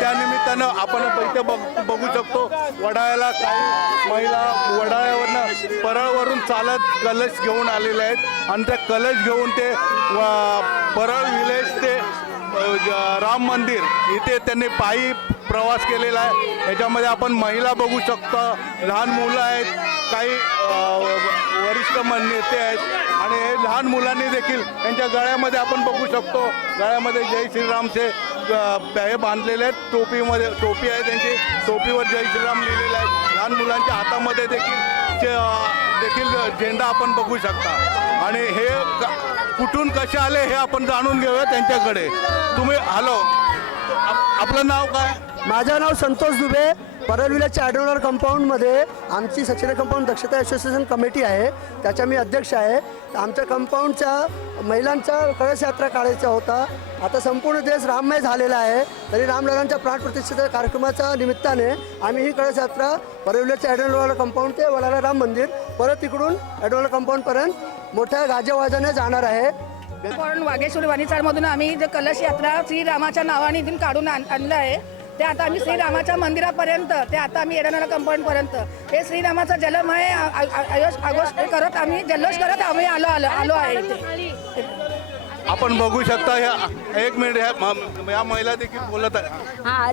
त्या निमित्तानं आपण इथे बघू शकतो वडाळ्याला काही महिला वडाळ्यावरनं परळवरून चालत कलश घेऊन आलेले आहेत आणि त्या कलश घेऊन ते परळ विलेज ते राम मंदिर इथे त्यांनी पायी प्रवास केलेला आहे। याच्यामध्ये आपण महिला बघू शकतो, लहान मुलं आहेत, काही वरिष्ठ नेते आहेत आणि हे लहान मुलांनी देखील त्यांच्या गळ्यामध्ये आपण बघू शकतो, गळ्यामध्ये जय श्रीरामचे हे बांधलेले आहेत, टोपी आहे त्यांची, टोपीवर जय श्रीराम लिहिलेलं आहे। लहान मुलांच्या हातामध्ये देखील झेंडा आपण बघू शकता आणि हे कुठून कसे आले हे आपण जाणून घेऊया त्यांच्याकडे। तुम्ही हॅलो, आपलं नाव काय? माझं नाव संतोष दुबे। परळ विलेजच्या ॲडोनर कंपाऊंडमध्ये आमची सक्सेना कंपाऊंड दक्षता असोसिएशन कमिटी आहे, त्याच्या मी अध्यक्ष आहे। आमच्या कंपाऊंडच्या महिलांचा कळस यात्रा काढायचा होता। आता संपूर्ण देश राममय झालेला आहे, तरी रामलल्लांच्या प्राणप्रतिष्ठेच्या कार्यक्रमाच्या निमित्ताने आम्ही ही कळस यात्रा परळ विलेजच्या ॲडोनर कंपाऊंड ते वडाळा राम मंदिर परत तिकडून ॲडोनर कंपाऊंडपर्यंत मोठ्या गाजावाजाने जाणार आहे। पण वाघेश्वरी वाणीचारमधून आम्ही जे कलश यात्रा श्रीरामाच्या नावाने इथून काढून आणलं आहे, ते आता आम्ही श्रीरामाच्या मंदिरापर्यंत, ते आता आम्ही येणारा कंपाऊंडपर्यंत हे श्रीरामाचा जन्म आहे आगोष्ट करत आम्ही जल्लोष करत आम्ही आलो आहे इथे। आपण बघू शकता, एक मिनिट, या महिला देखील बोलत आहे। हाँ,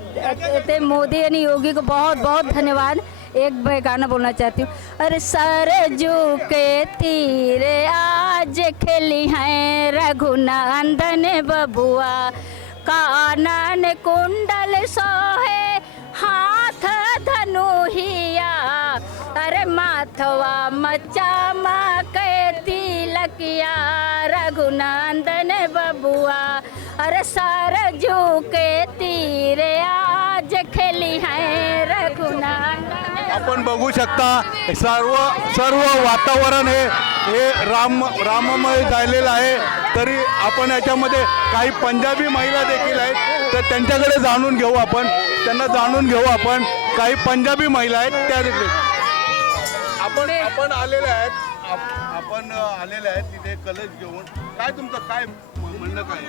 ते मोदी यानी योगी को बहुत बहुत धन्यवाद। एक मैं गाना बोलना चाहती हूँ। अरे सरजू के तीरे आज खेली हैं रघुनंदन बबुआ, कानन कुंडल सोहे हाथ धनुहिया, अरे माथवा मचामा के तिलकिया रघुनंदन बबुआ, अरे सरजू के तीरे आज खेली हैं रघुनंदन। आपण बघू शकता सर्व वातावरण हे राममय झालेलं आहे। तरी आपण याच्यामध्ये काही पंजाबी महिला देखील आहेत, तर त्यांच्याकडे जाणून घेऊ आपण, त्यांना जाणून घेऊ आपण। काही पंजाबी महिला आहेत त्या देखील आपण आलेले आहेत, आपण आलेले आहेत तिथे कलश घेऊन। काय तुमचं काय म्हणणं काय?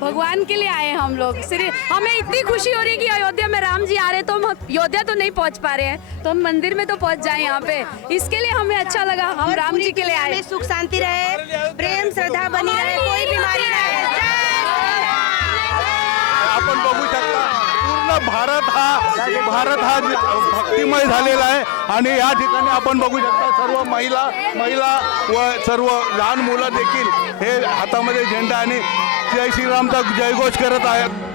भगवान के लिए आए हम लोग। सिर्फ हमें इतनी खुशी हो रही है कि अयोध्या में राम जी आ रहे, तो हम अयोध्या तो नहीं पहुंच पा रहे हैं, तो हम मंदिर में तो पहुंच जाए यहाँ पे, इसके लिए हमें अच्छा लगा। हम राम जी के लिए आए। सुख शांति रहे, प्रेम श्रद्धा बनी रहे, कोई बीमारी ना रहे। आपण बघू शकता पूर्ण भारत हा भक्तिमय झालेला आहे आणि या ठिकाणी आपण बघू शकता सर्व महिला व सर्व लहान मुलं देखील हे हातामध्ये झेंडा आणि जय श्रीरामचा जयघोष करत आहेत।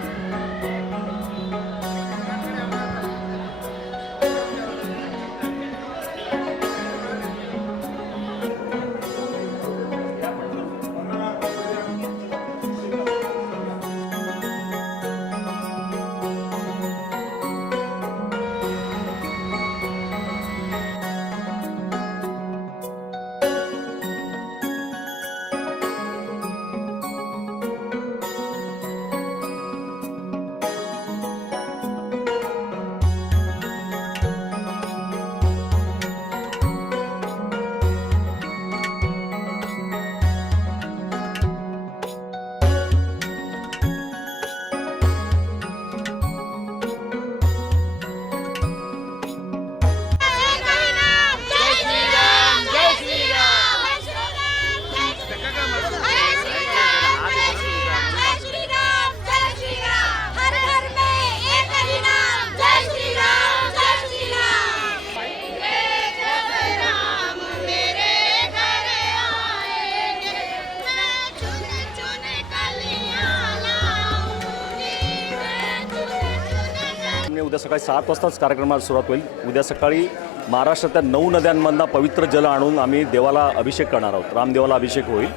उद्या सकाळी 7 वाजताच कार्यक्रमाला सुरुवात होईल। उद्या सकाळी महाराष्ट्रातल्या 9 नद्यांमधून पवित्र जल आणून आम्ही देवाला अभिषेक करणार आहोत। रामदेवाला अभिषेक होईल।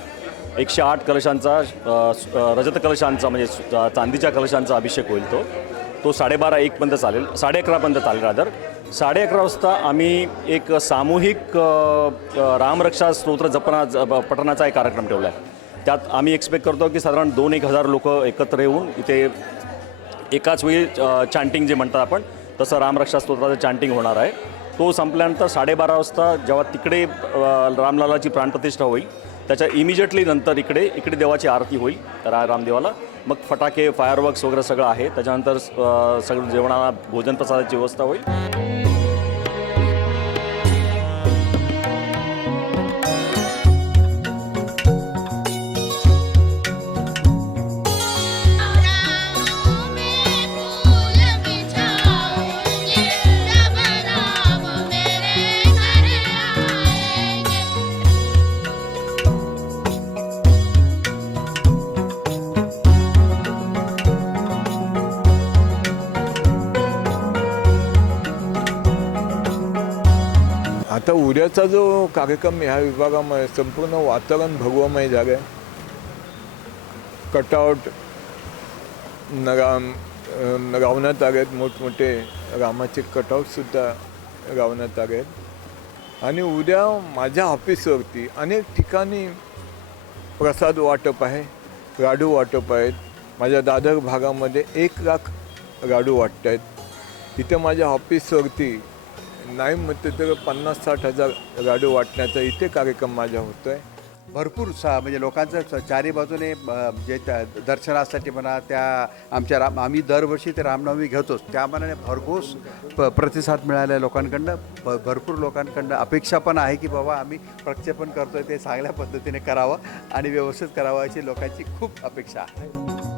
108 कलशांचा रजत कलशांचा म्हणजे चांदीच्या कलशांचा अभिषेक होईल। तो 12:30-1 पर्यंत चालेल, 11:30 पर्यंत चालेल। रादर 11:30 वाजता आम्ही एक सामूहिक रामरक्षा स्तोत्र पठणाचा एक कार्यक्रम ठेवला आहे। त्यात आम्ही एक्सपेक्ट करतो की साधारण 2-1 हजार लोक एकत्र येऊन इथे एकाच वेळी चॅन्टिंग जे म्हणतात आपण तसं रामरक्षा स्तोत्राचं चॅन्टिंग होणार आहे। तो संपल्यानंतर 12:30 वाजता जेव्हा तिकडे रामलालाची प्राणप्रतिष्ठा होईल त्याच्या इमिजिएटली नंतर इकडे देवाची आरती होईल रामदेवाला. मग फटाके फायरवर्क्स वगैरे सगळं आहे. त्याच्यानंतर सगळं जेवणाला भोजन प्रसादाची व्यवस्था होईल. आता उद्याचा जो कार्यक्रम ह्या विभागामध्ये संपूर्ण वातावरण भगवमय झालं आहे. कटआउट लावण्यात आले आहेत, मोठमोठे रामाचे कटआउटसुद्धा लावण्यात आले आहेत. आणि उद्या माझ्या ऑफिसवरती अनेक ठिकाणी प्रसाद वाटप आहे, लाडू वाटप आहेत. माझ्या दादर भागामध्ये 1 लाख लाडू वाटत आहेत. तिथे माझ्या ऑफिसवरती नाही म्हणते तर 50-60 हजार लाडू वाटण्याचा इथे कार्यक्रम माझा होतो आहे. भरपूर म्हणजे लोकांचं चारी बाजूने जे दर्शनासाठी म्हणा, त्या आम्ही दरवर्षी ते रामनवमी घेतोच, त्यामानाने भरघोस प्रतिसाद मिळाला लोकांकडनं. भरपूर लोकांकडनं अपेक्षा पण आहे की बाबा आम्ही प्रक्षेपण करतोय ते चांगल्या पद्धतीने करावं आणि व्यवस्थित करावं अशी लोकांची खूप अपेक्षा आहे.